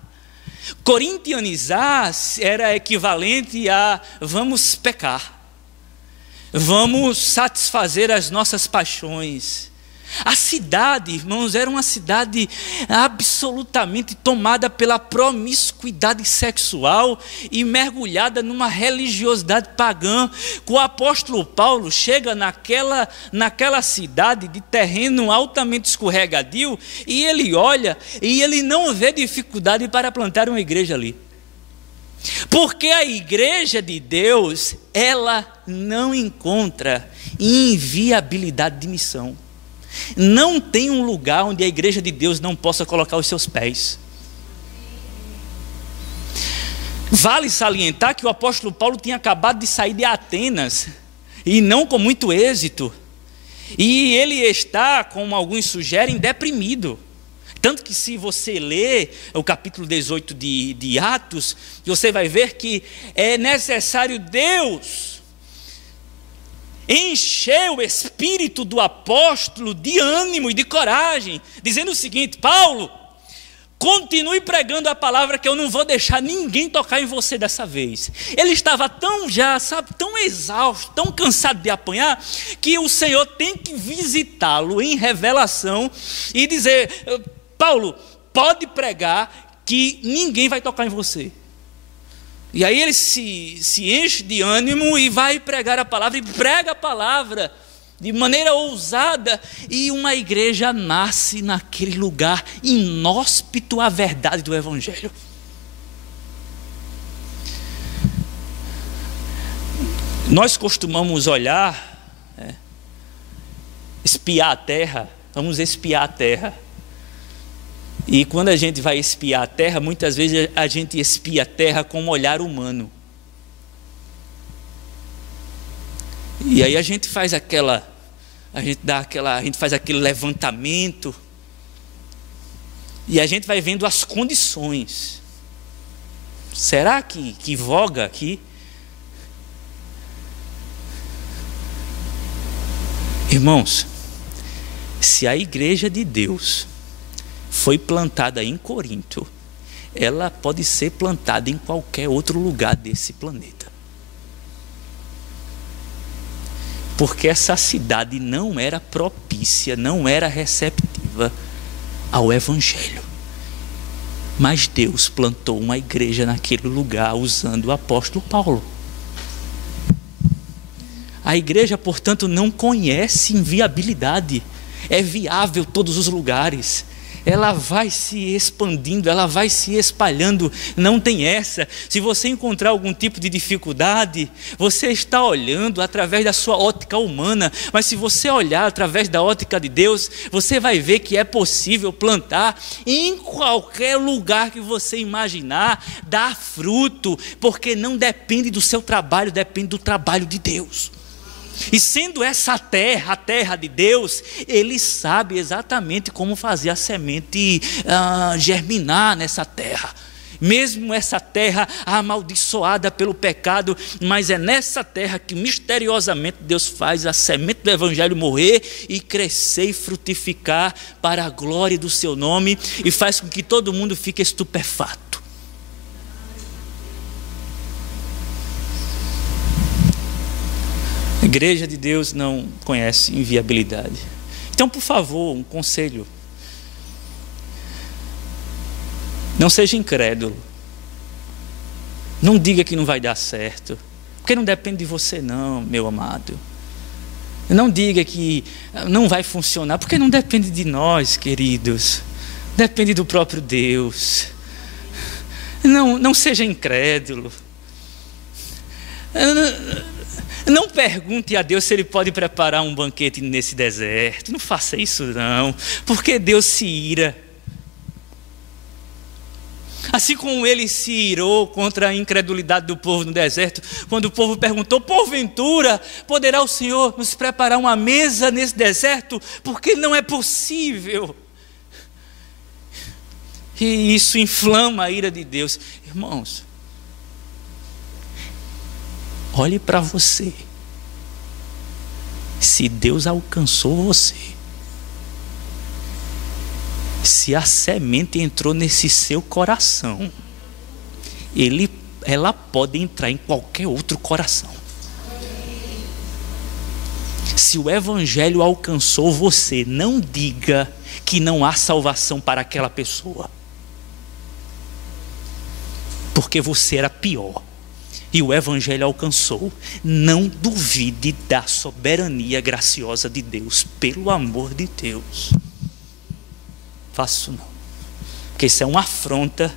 Corintianizar era equivalente a vamos pecar. vamos satisfazer as nossas paixões. A cidade, irmãos, era uma cidade absolutamente tomada pela promiscuidade sexual e mergulhada numa religiosidade pagã. O apóstolo Paulo chega naquela cidade de terreno altamente escorregadio e ele olha e ele não vê dificuldade para plantar uma igreja ali. Porque a igreja de Deus, ela não encontra inviabilidade de missão. Não tem um lugar onde a igreja de Deus não possa colocar os seus pés. Vale salientar que o apóstolo Paulo tinha acabado de sair de Atenas, e não com muito êxito. E ele está, como alguns sugerem, deprimido. Tanto que se você ler o capítulo 18 de Atos, você vai ver que é necessário Deus encher o espírito do apóstolo de ânimo e de coragem, dizendo o seguinte: Paulo, continue pregando a palavra que eu não vou deixar ninguém tocar em você dessa vez. Ele estava tão tão exausto, tão cansado de apanhar, que o Senhor tem que visitá-lo em revelação e dizer: Paulo, pode pregar que ninguém vai tocar em você. E aí ele se enche de ânimo e vai pregar a palavra, e prega a palavra de maneira ousada, e uma igreja nasce naquele lugar inóspito à verdade do Evangelho. Nós costumamos olhar, espiar a terra, vamos espiar a terra. E quando a gente vai espiar a terra, muitas vezes a gente espia a terra com um olhar humano. E aí a gente faz a gente faz aquele levantamento, e a gente vai vendo as condições. Será que voga aqui? Irmãos, se a igreja de Deus foi plantada em Corinto, ela pode ser plantada em qualquer outro lugar desse planeta. Porque essa cidade não era propícia, não era receptiva ao Evangelho. Mas Deus plantou uma igreja naquele lugar usando o apóstolo Paulo. A igreja, portanto, não conhece inviabilidade. É viável em todos os lugares. Ela vai se expandindo, ela vai se espalhando, não tem essa. Se você encontrar algum tipo de dificuldade, você está olhando através da sua ótica humana, mas se você olhar através da ótica de Deus, você vai ver que é possível plantar em qualquer lugar que você imaginar, dar fruto, porque não depende do seu trabalho, depende do trabalho de Deus. E sendo essa terra, a terra de Deus, Ele sabe exatamente como fazer a semente germinar nessa terra. Mesmo essa terra amaldiçoada pelo pecado, mas é nessa terra que misteriosamente Deus faz a semente do Evangelho morrer e crescer e frutificar para a glória do seu nome, e faz com que todo mundo fique estupefato. A igreja de Deus não conhece inviabilidade. Então, por favor, um conselho: não seja incrédulo. Não diga que não vai dar certo, porque não depende de você não, meu amado. Não diga que não vai funcionar, porque não depende de nós, queridos. Depende do próprio Deus. Não seja incrédulo. Não pergunte a Deus se Ele pode preparar um banquete nesse deserto. Não faça isso não, porque Deus se ira. Assim como Ele se irou contra a incredulidade do povo no deserto, quando o povo perguntou: porventura poderá o Senhor nos preparar uma mesa nesse deserto? Porque não é possível. E isso inflama a ira de Deus. Irmãos, olhe para você. Se Deus alcançou você, se a semente entrou nesse seu coração, ela pode entrar em qualquer outro coração. Se o evangelho alcançou você, não diga que não há salvação para aquela pessoa, porque você era pior e o evangelho alcançou. Não duvide da soberania graciosa de Deus, pelo amor de Deus. Faça isso não, porque isso é uma afronta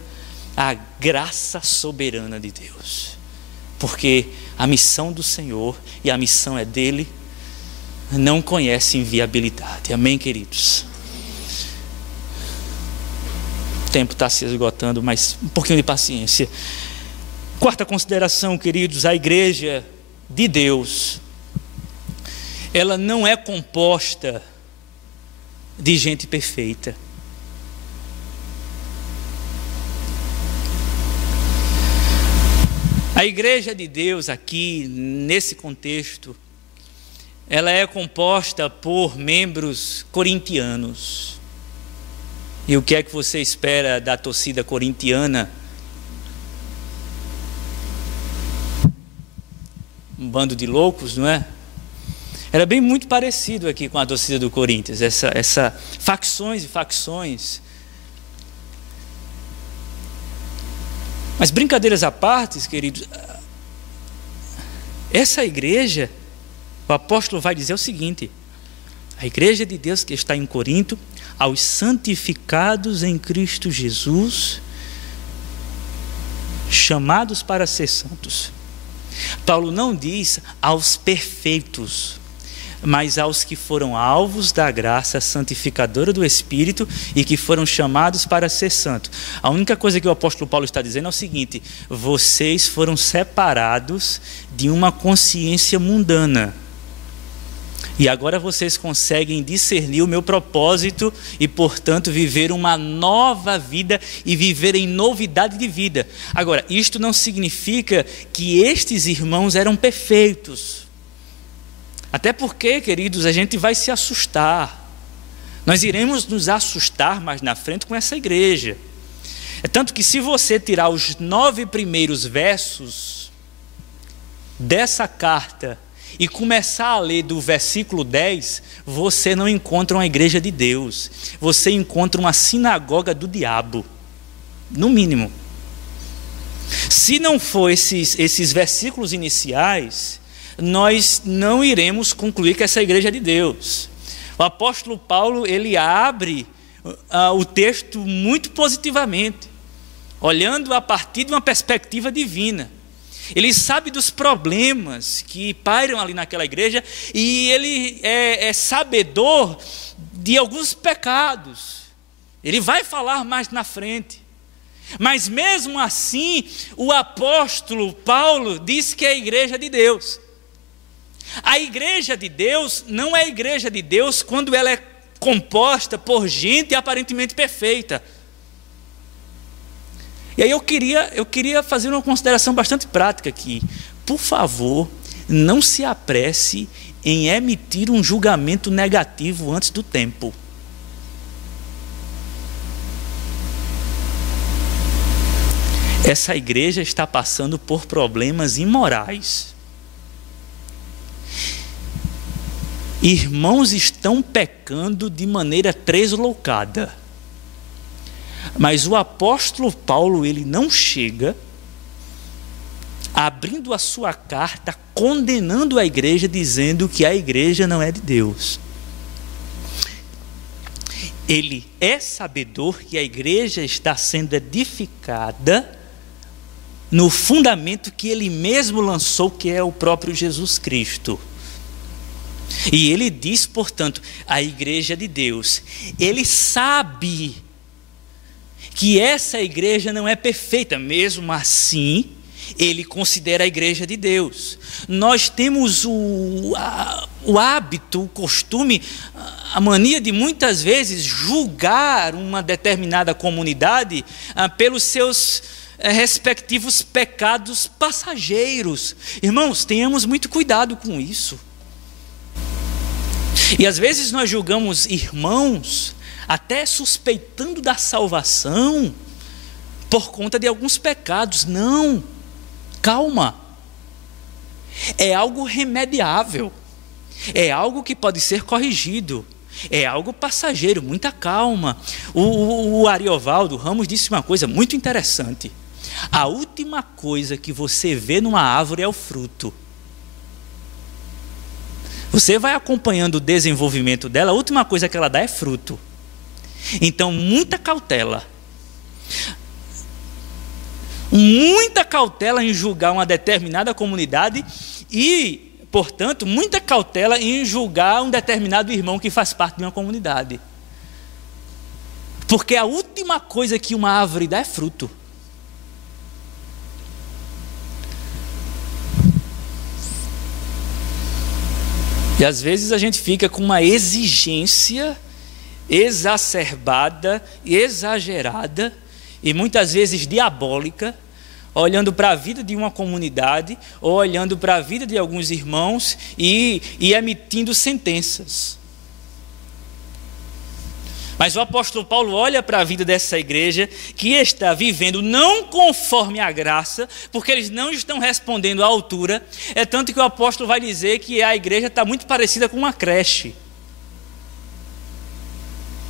à graça soberana de Deus, porque a missão do Senhor, e a missão é dele, não conhece inviabilidade. Amém, queridos? O tempo está se esgotando, mas um pouquinho de paciência. Quarta consideração, queridos: a igreja de Deus, ela não é composta de gente perfeita. A igreja de Deus aqui, nesse contexto, ela é composta por membros corintianos. E o que é que você espera da torcida corintiana? Um bando de loucos, não é? Era bem muito parecido aqui com a torcida do Corinthians, essa facções e facções. Mas brincadeiras à parte, queridos, essa igreja, o apóstolo vai dizer o seguinte: a igreja de Deus que está em Corinto, aos santificados em Cristo Jesus, chamados para ser santos. Paulo não diz aos perfeitos, mas aos que foram alvos da graça santificadora do Espírito e que foram chamados para ser santos. A única coisa que o apóstolo Paulo está dizendo é o seguinte: vocês foram separados de uma consciência mundana, e agora vocês conseguem discernir o meu propósito e, portanto, viver uma nova vida e viver em novidade de vida. Agora, isto não significa que estes irmãos eram perfeitos. Até porque, queridos, a gente vai se assustar. Nós iremos nos assustar mais na frente com essa igreja. É tanto que, se você tirar os 9 primeiros versos dessa carta e começar a ler do versículo 10, você não encontra uma igreja de Deus. Você encontra uma sinagoga do diabo, no mínimo. Se não for esses versículos iniciais, nós não iremos concluir que essa igreja é de Deus. O apóstolo Paulo, ele abre o texto muito positivamente, olhando a partir de uma perspectiva divina. Ele sabe dos problemas que pairam ali naquela igreja, e ele é sabedor de alguns pecados. Ele vai falar mais na frente. Mas mesmo assim, o apóstolo Paulo diz que é a igreja de Deus. A igreja de Deus não é a igreja de Deus quando ela é composta por gente aparentemente perfeita. E aí eu queria fazer uma consideração bastante prática aqui. Por favor, não se apresse em emitir um julgamento negativo antes do tempo. Essa igreja está passando por problemas imorais. Irmãos estão pecando de maneira tresloucada. Mas o apóstolo Paulo, ele não chega abrindo a sua carta, condenando a igreja, dizendo que a igreja não é de Deus. Ele é sabedor que a igreja está sendo edificada no fundamento que ele mesmo lançou, que é o próprio Jesus Cristo. E ele diz, portanto, a igreja de Deus. Ele sabe que essa igreja não é perfeita, mesmo assim, ele considera a igreja de Deus. Nós temos o hábito, o costume, a mania de muitas vezes julgar uma determinada comunidade pelos seus respectivos pecados passageiros. Irmãos, tenhamos muito cuidado com isso. E às vezes nós julgamos irmãos até suspeitando da salvação por conta de alguns pecados. Não, calma, é algo remediável. É algo que pode ser corrigido. É algo passageiro, muita calma. O Ariovaldo Ramos disse uma coisa muito interessante. A última coisa que você vê numa árvore é o fruto. Você vai acompanhando o desenvolvimento dela, a última coisa que ela dá é fruto. Então, muita cautela. Muita cautela em julgar uma determinada comunidade e, portanto, muita cautela em julgar um determinado irmão que faz parte de uma comunidade. Porque a última coisa que uma árvore dá é fruto. E às vezes a gente fica com uma exigência exacerbada, exagerada e muitas vezes diabólica, olhando para a vida de uma comunidade, ou olhando para a vida de alguns irmãos e emitindo sentenças. Mas o apóstolo Paulo olha para a vida dessa igreja que está vivendo não conforme a graça, porque eles não estão respondendo à altura. É tanto que o apóstolo vai dizer que a igreja está muito parecida com uma creche.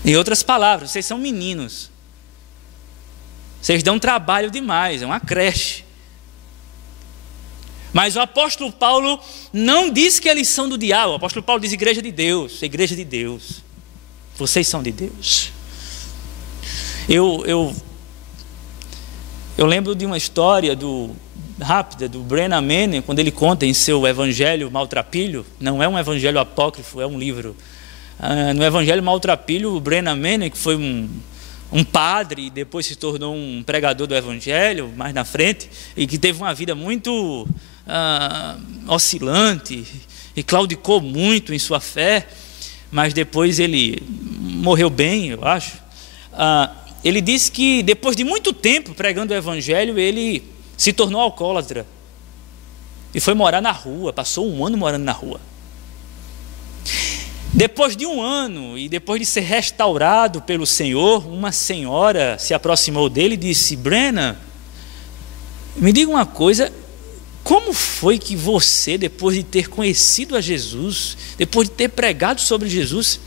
Em outras palavras, vocês são meninos. Vocês dão trabalho demais, é uma creche. Mas o apóstolo Paulo não diz que eles são do diabo. O apóstolo Paulo diz igreja de Deus, igreja de Deus. Vocês são de Deus. Eu lembro de uma história rápida do Brennan Manning, quando ele conta em seu Evangelho Maltrapilho. Não é um evangelho apócrifo, é um livro. No Evangelho Maltrapilho, o Brennan Manning, que foi um padre e depois se tornou um pregador do Evangelho, mais na frente, e que teve uma vida muito oscilante e claudicou muito em sua fé, mas depois ele morreu bem, eu acho. Ele disse que depois de muito tempo pregando o Evangelho, ele se tornou alcoólatra e foi morar na rua, passou um ano morando na rua. Depois de um ano, e depois de ser restaurado pelo Senhor, uma senhora se aproximou dele e disse: Brennan, me diga uma coisa, como foi que você, depois de ter conhecido a Jesus, depois de ter pregado sobre Jesus,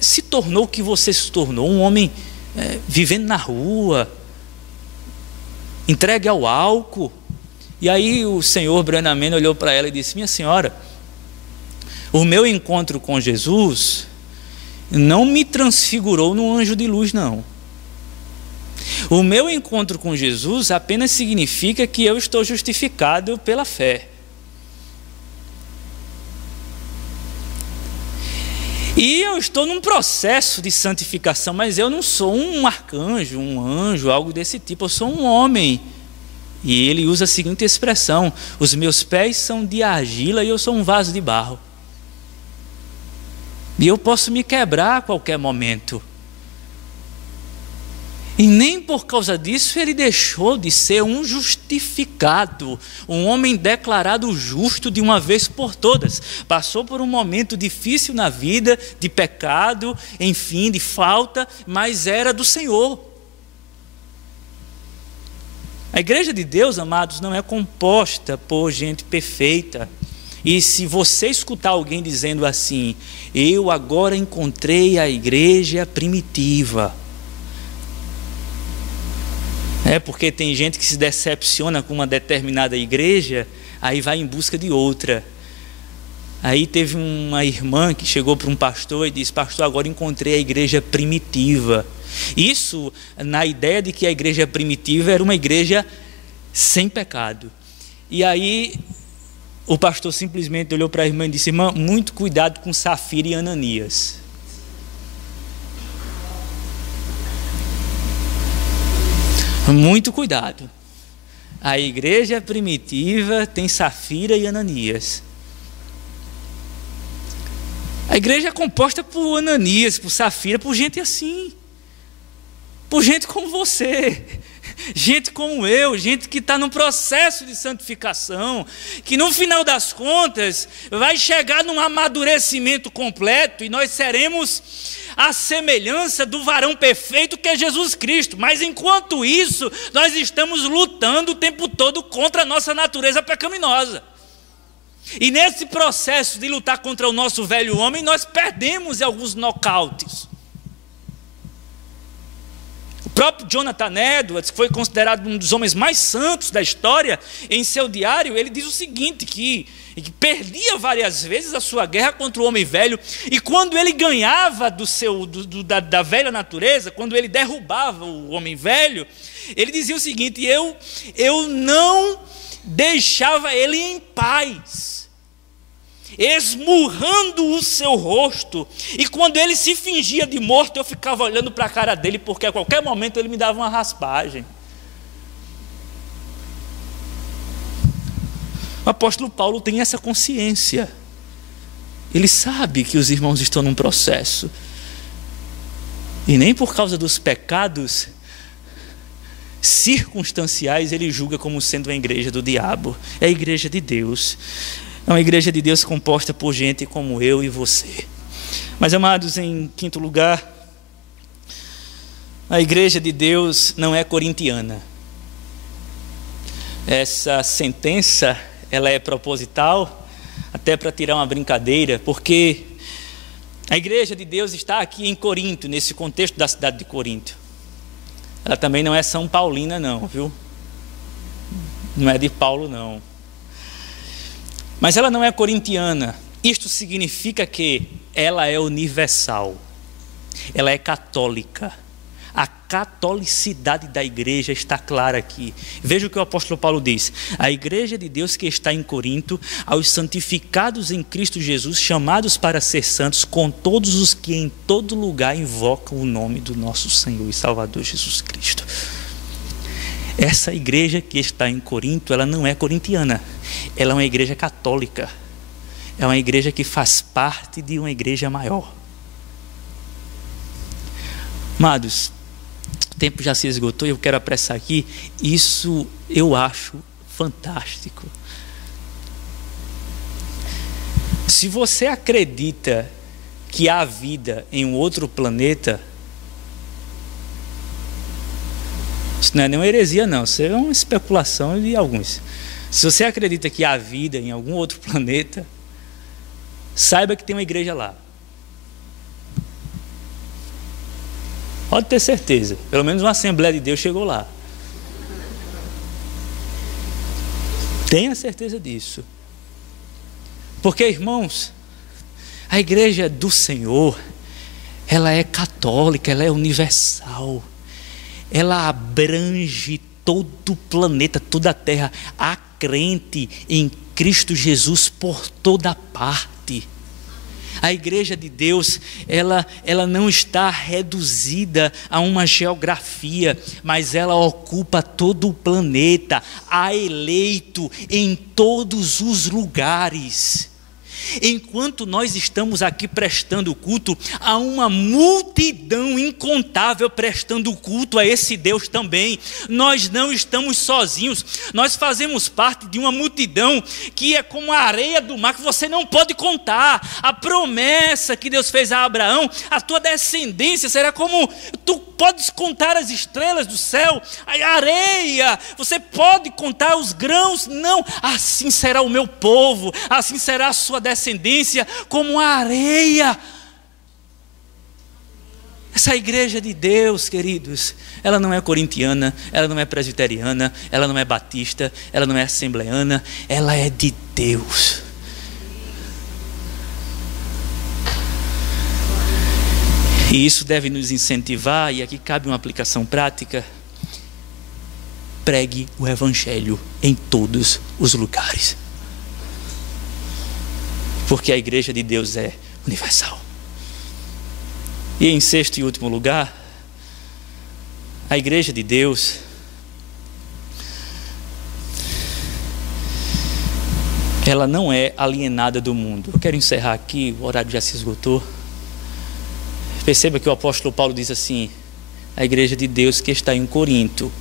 se tornou o que você se tornou? Um homem vivendo na rua, entregue ao álcool. E aí o senhor Brennan Manning olhou para ela e disse: minha senhora, o meu encontro com Jesus não me transfigurou num anjo de luz, não. O meu encontro com Jesus apenas significa que eu estou justificado pela fé. E eu estou num processo de santificação, mas eu não sou um arcanjo, um anjo, algo desse tipo. Eu sou um homem. E ele usa a seguinte expressão: os meus pés são de argila e eu sou um vaso de barro. E eu posso me quebrar a qualquer momento. E nem por causa disso ele deixou de ser um justificado, um homem declarado justo de uma vez por todas. Passou por um momento difícil na vida, de pecado, enfim, de falta, mas era do Senhor. A igreja de Deus, amados, não é composta por gente perfeita. E se você escutar alguém dizendo assim: eu agora encontrei a igreja primitiva, porque tem gente que se decepciona com uma determinada igreja, aí vai em busca de outra. Aí teve uma irmã que chegou para um pastor e disse: pastor, agora encontrei a igreja primitiva. Isso na ideia de que a igreja primitiva era uma igreja sem pecado. E aí o pastor simplesmente olhou para a irmã e disse: irmã, muito cuidado com Safira e Ananias. Muito cuidado. A igreja primitiva tem Safira e Ananias. A igreja é composta por Ananias, por Safira, por gente assim. Por gente como você, gente como eu, gente que está num processo de santificação, que no final das contas vai chegar num amadurecimento completo e nós seremos a semelhança do varão perfeito que é Jesus Cristo. Mas enquanto isso, nós estamos lutando o tempo todo contra a nossa natureza pecaminosa. E nesse processo de lutar contra o nosso velho homem, nós perdemos em alguns nocautes. O próprio Jonathan Edwards, que foi considerado um dos homens mais santos da história, em seu diário, ele diz o seguinte, que perdia várias vezes a sua guerra contra o homem velho, e quando ele ganhava da velha natureza, quando ele derrubava o homem velho, ele dizia o seguinte: eu não deixava ele em paz, esmurrando o seu rosto, e quando ele se fingia de morto, eu ficava olhando para a cara dele, porque a qualquer momento ele me dava uma raspagem. O apóstolo Paulo tem essa consciência, ele sabe que os irmãos estão num processo, e nem por causa dos pecados circunstanciais ele julga como sendo a igreja do diabo. É a igreja de Deus, é uma igreja de Deus composta por gente como eu e você. Mas, amados, em quinto lugar, a igreja de Deus não é corintiana. Essa sentença, ela é proposital, até para tirar uma brincadeira, porque a igreja de Deus está aqui em Corinto, nesse contexto da cidade de Corinto. Ela também não é São Paulina não, viu? Não é de Paulo não. Mas ela não é corintiana. Isto significa que ela é universal. Ela é católica. A catolicidade da igreja está clara aqui. Veja o que o apóstolo Paulo diz: a igreja de Deus que está em Corinto, aos santificados em Cristo Jesus, chamados para ser santos, com todos os que em todo lugar invocam o nome do nosso Senhor e Salvador Jesus Cristo. Essa igreja que está em Corinto, ela não é corintiana, ela é uma igreja católica, é uma igreja que faz parte de uma igreja maior. Amados, o tempo já se esgotou e eu quero apressar aqui. Isso eu acho fantástico. Se você acredita que há vida em um outro planeta, isso não é nenhuma heresia não, isso é uma especulação de alguns. Se você acredita que há vida em algum outro planeta, saiba que tem uma igreja lá. Pode ter certeza, pelo menos uma Assembleia de Deus chegou lá. Tenha certeza disso. Porque, irmãos, a igreja do Senhor, ela é católica, ela é universal. Ela abrange todo o planeta, toda a terra. Há crente em Cristo Jesus por toda parte. A igreja de Deus, ela não está reduzida a uma geografia, mas ela ocupa todo o planeta. Há eleito em todos os lugares. Enquanto nós estamos aqui prestando culto, há uma multidão incontável prestando culto a esse Deus também. Nós não estamos sozinhos, nós fazemos parte de uma multidão que é como a areia do mar, que você não pode contar. A promessa que Deus fez a Abraão: a tua descendência será como, tu podes contar as estrelas do céu, a areia, você pode contar os grãos. Não, assim será o meu povo, assim será a sua descendência, como a areia. Essa igreja de Deus, queridos, ela não é corintiana, ela não é presbiteriana, ela não é batista, ela não é assembleana, ela é de Deus. E isso deve nos incentivar, e aqui cabe uma aplicação prática: pregue o evangelho em todos os lugares. Porque a igreja de Deus é universal. E em sexto e último lugar, a igreja de Deus ela não é alienada do mundo. Eu quero encerrar aqui, o horário já se esgotou. Perceba que o apóstolo Paulo diz assim: a igreja de Deus que está em Corinto.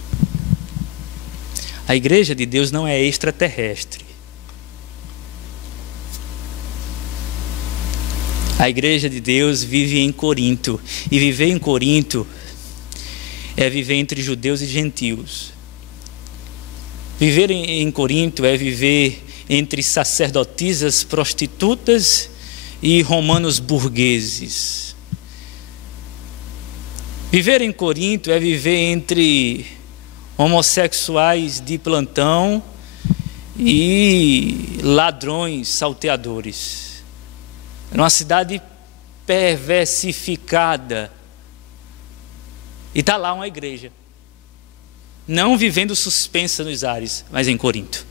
A igreja de Deus não é extraterrestre. A igreja de Deus vive em Corinto. E viver em Corinto é viver entre judeus e gentios. Viver em Corinto é viver entre sacerdotisas prostitutas e romanos burgueses. Viver em Corinto é viver entre homossexuais de plantão e ladrões salteadores. Era uma cidade perversificada. E está lá uma igreja, não vivendo suspensa nos ares, mas em Corinto.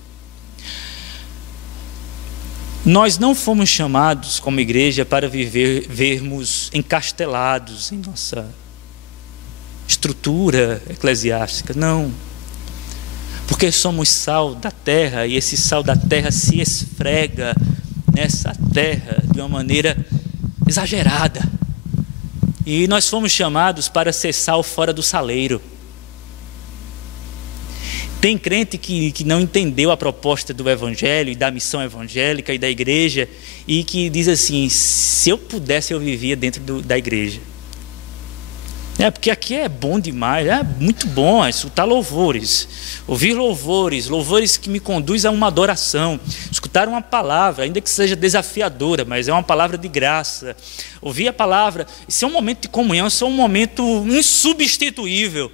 Nós não fomos chamados como igreja para vivermos encastelados em nossa estrutura eclesiástica, não. Porque somos sal da terra, e esse sal da terra se esfrega nessa terra de uma maneira exagerada. E nós fomos chamados para ser sal fora do saleiro. Tem crente que não entendeu a proposta do evangelho e da missão evangélica e da igreja, e que diz assim: se eu pudesse eu vivia dentro da igreja. Porque aqui é bom demais, é muito bom escutar louvores, ouvir louvores que me conduzem a uma adoração, escutar uma palavra, ainda que seja desafiadora, mas é uma palavra de graça. Ouvir a palavra, isso é um momento de comunhão, isso é um momento insubstituível.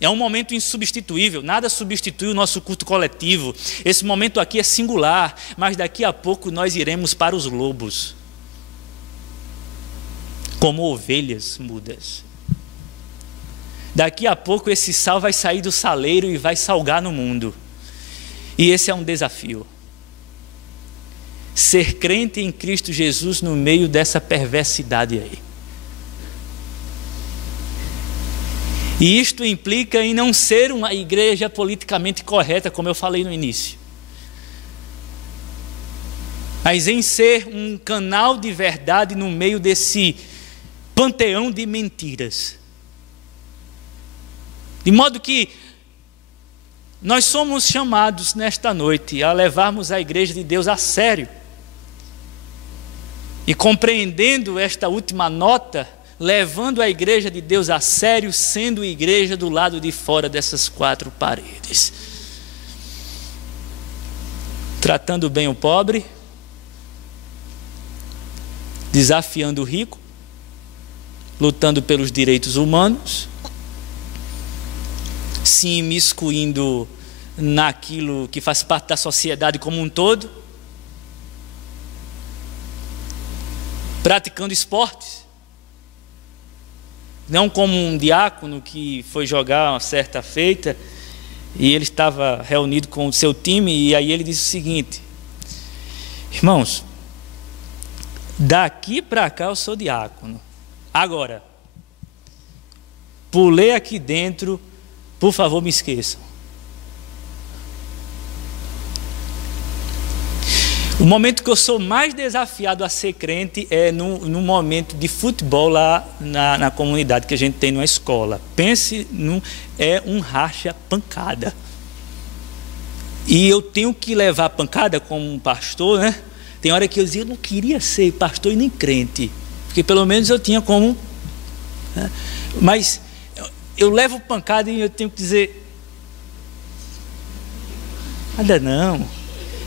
É um momento insubstituível, nada substitui o nosso culto coletivo. Esse momento aqui é singular, mas daqui a pouco nós iremos para os lobos, como ovelhas mudas. Daqui a pouco esse sal vai sair do saleiro e vai salgar no mundo. E esse é um desafio. Ser crente em Cristo Jesus no meio dessa perversidade aí. E isto implica em não ser uma igreja politicamente correta, como eu falei no início, mas em ser um canal de verdade no meio desse panteão de mentiras. De modo que nós somos chamados nesta noite a levarmos a igreja de Deus a sério. E compreendendo esta última nota, levando a igreja de Deus a sério, sendo igreja do lado de fora dessas quatro paredes. Tratando bem o pobre, desafiando o rico, lutando pelos direitos humanos, se imiscuindo naquilo que faz parte da sociedade como um todo, praticando esportes, não como um diácono que foi jogar uma certa feita e ele estava reunido com o seu time, e aí ele disse o seguinte: irmãos, daqui para cá eu sou diácono, agora pulei aqui dentro, por favor me esqueçam. O momento que eu sou mais desafiado a ser crente é no momento de futebol lá na comunidade que a gente tem numa escola. Pense, é um racha-pancada. E eu tenho que levar pancada como um pastor, né? Tem hora que eu dizia, eu não queria ser pastor e nem crente, porque pelo menos eu tinha como, né? Mas eu levo pancada e eu tenho que dizer, nada não.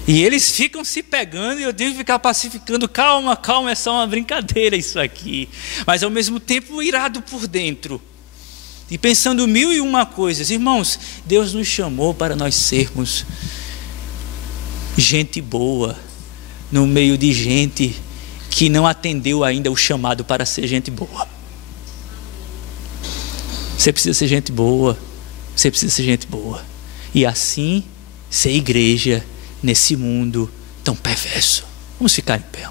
E eles ficam se pegando e eu tenho que ficar pacificando, calma, calma, é só uma brincadeira isso aqui. Mas ao mesmo tempo irado por dentro. E pensando mil e uma coisas. Irmãos, Deus nos chamou para nós sermos gente boa, no meio de gente que não atendeu ainda o chamado para ser gente boa. Você precisa ser gente boa, você precisa ser gente boa. E assim ser igreja nesse mundo tão perverso. Vamos ficar em pé.